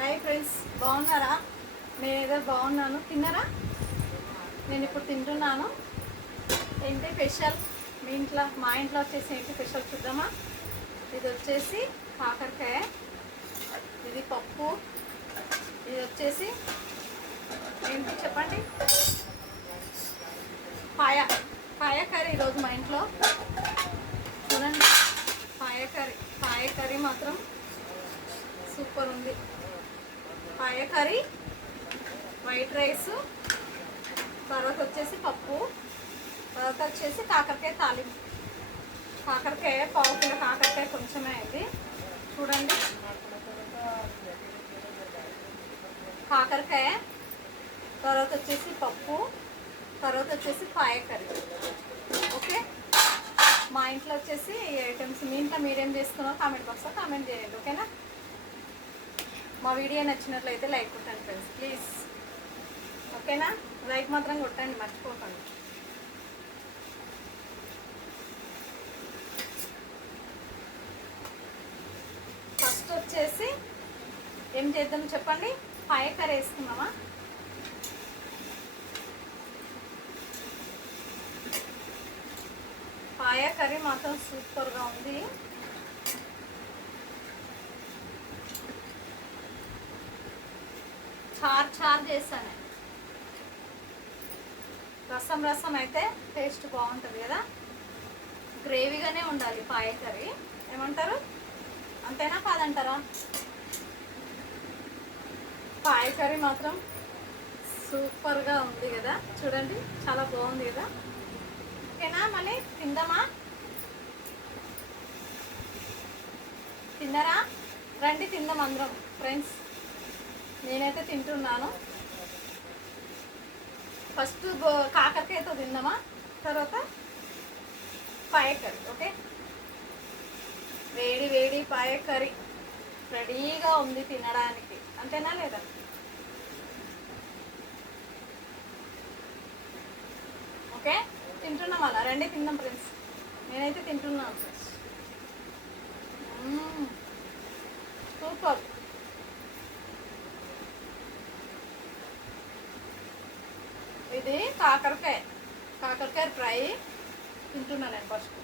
Hi friends, బాగున్నారా? నేనేదో బాగున్నాను. తిన్నారా? నేను ఇప్పుడు తింటున్నాను. ఏంటి స్పెషల్ మీ ఇంట్లో? మా ఇంట్లో వచ్చేసి ఏంటి స్పెషల్ చూద్దామా? ఇది వచ్చేసి కాకరకాయ, ఇది పప్పు, ఇది వచ్చేసి ఏంటి చెప్పండి, పాయ పాయ కర్రీ ఈరోజు మా ఇంట్లో. చూడండి, పాయ కర్రీ మాత్రం సూపర్ ఉంది. పాయ కర్రీ, వైట్ రైస్, తర్వాత వచ్చేసి పప్పు, తర్వాత వచ్చేసి కాకరకాయ తాలింపు. కాకరకాయ పావు కిలో కాకరకాయ కొంచెమే అయింది. చూడండి, కాకరకాయ, తర్వాత వచ్చేసి పప్పు, తర్వాత వచ్చేసి పాయ కర్రీ. ఓకే, మా ఇంట్లో వచ్చేసి ఈ ఐటమ్స్. మీ ఇంట్లో మీరేం చేసుకున్నారో కామెంట్ బాక్స్లో కామెంట్ చేయండి. ఓకేనా? మా వీడియో నచ్చినట్లయితే లైక్ కొట్టండి ఫ్రెండ్స్, ప్లీజ్. ఓకేనా? లైక్ మాత్రం కొట్టండి, మర్చిపోకండి. ఫస్ట్ వచ్చేసి ఏం చేద్దాం చెప్పండి? పాయ కర్రీ వేసుకున్నామా? పాయ కర్రీ మాత్రం సూపర్గా ఉంది. చారు చేస్తాను. రసం అయితే టేస్ట్ బాగుంటుంది కదా. గ్రేవీగానే ఉండాలి పాయ కర్రీ. ఏమంటారు? అంతేనా కాదంటారా? పాయ కర్రీ మాత్రం సూపర్గా ఉంది కదా. చూడండి, చాలా బాగుంది కదా. ఓకేనా? మళ్ళీ తిందామా? తిన్నారా? రండి తిందాం అందరం ఫ్రెండ్స్. నేనైతే తింటున్నాను. ఫస్ట్ కాకరకాయతో తిందామా, తర్వాత పాయ కర్రీ. ఓకే, వేడి వేడి పాయ కర్రీ రెడీగా ఉంది తినడానికి. అంతేనా లేదా? ఓకే, తింటున్నాం. అలా రండి తిందాం ఫ్రెండ్స్. నేనైతే తింటున్నాను ఫ్రెండ్స్. సూపర్. ఇది కాకరకాయ ఫ్రై తింటున్నాను నేను ఫస్ట్.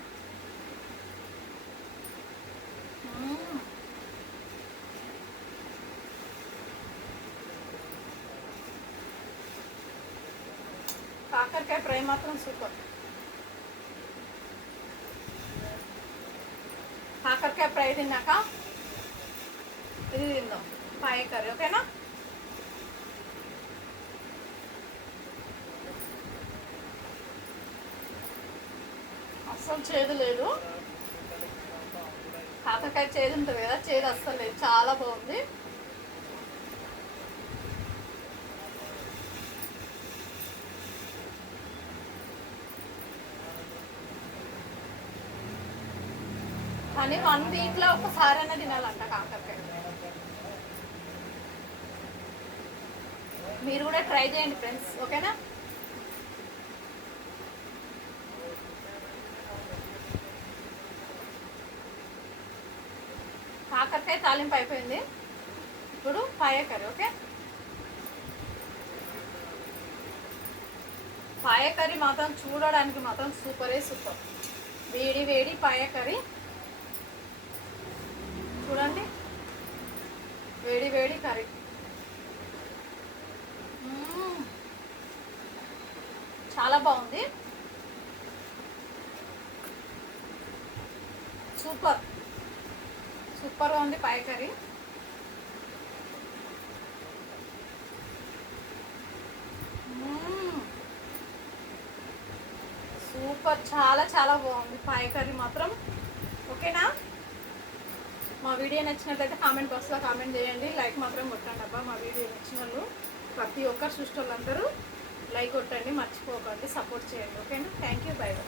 కాకరకాయ ఫ్రై మాత్రం సూపర్. కాకరకాయ ఫ్రై తిన్నాక ఇది తిందాం, పాయ కర్రీ. ఓకేనా? అస్సలు చేదు లేదు. కాకరకాయ చేదు ఉంటుంది కదా, చేదు అస్సలు లేదు. చాలా బాగుంది. కానీ 1 వీక్లో ఒకసారైనా తినాలంట కాకరకాయ. మీరు కూడా ట్రై చేయండి ఫ్రెండ్స్. ఓకేనా? కాకరకాయ తాలింపు అయిపోయింది. ఇప్పుడు పాయ కర్రీ. ఓకే, పాయ కర్రీ మాత్రం చూడడానికి మాత్రం సూపరే సూపర్. వేడి వేడి పాయ కర్రీ చూడండి, వేడి వేడి కర్రీ. చాలా బాగుంది. సూపర్గా ఉంది పాయ కర్రీ. సూపర్, చాలా చాలా బాగుంది పాయ కర్రీ మాత్రం. ఓకేనా? మా వీడియో నచ్చినట్లయితే కామెంట్ బాక్స్లో కామెంట్ చేయండి. లైక్ మాత్రం కొట్టండి అబ్బా. మా వీడియో నచ్చిన వాళ్ళు, ప్రతి ఒక్కరు చూసిన వాళ్ళందరూ లైక్ కొట్టండి, మర్చిపోకండి, సపోర్ట్ చేయండి. ఓకేనా? Thank you, by by.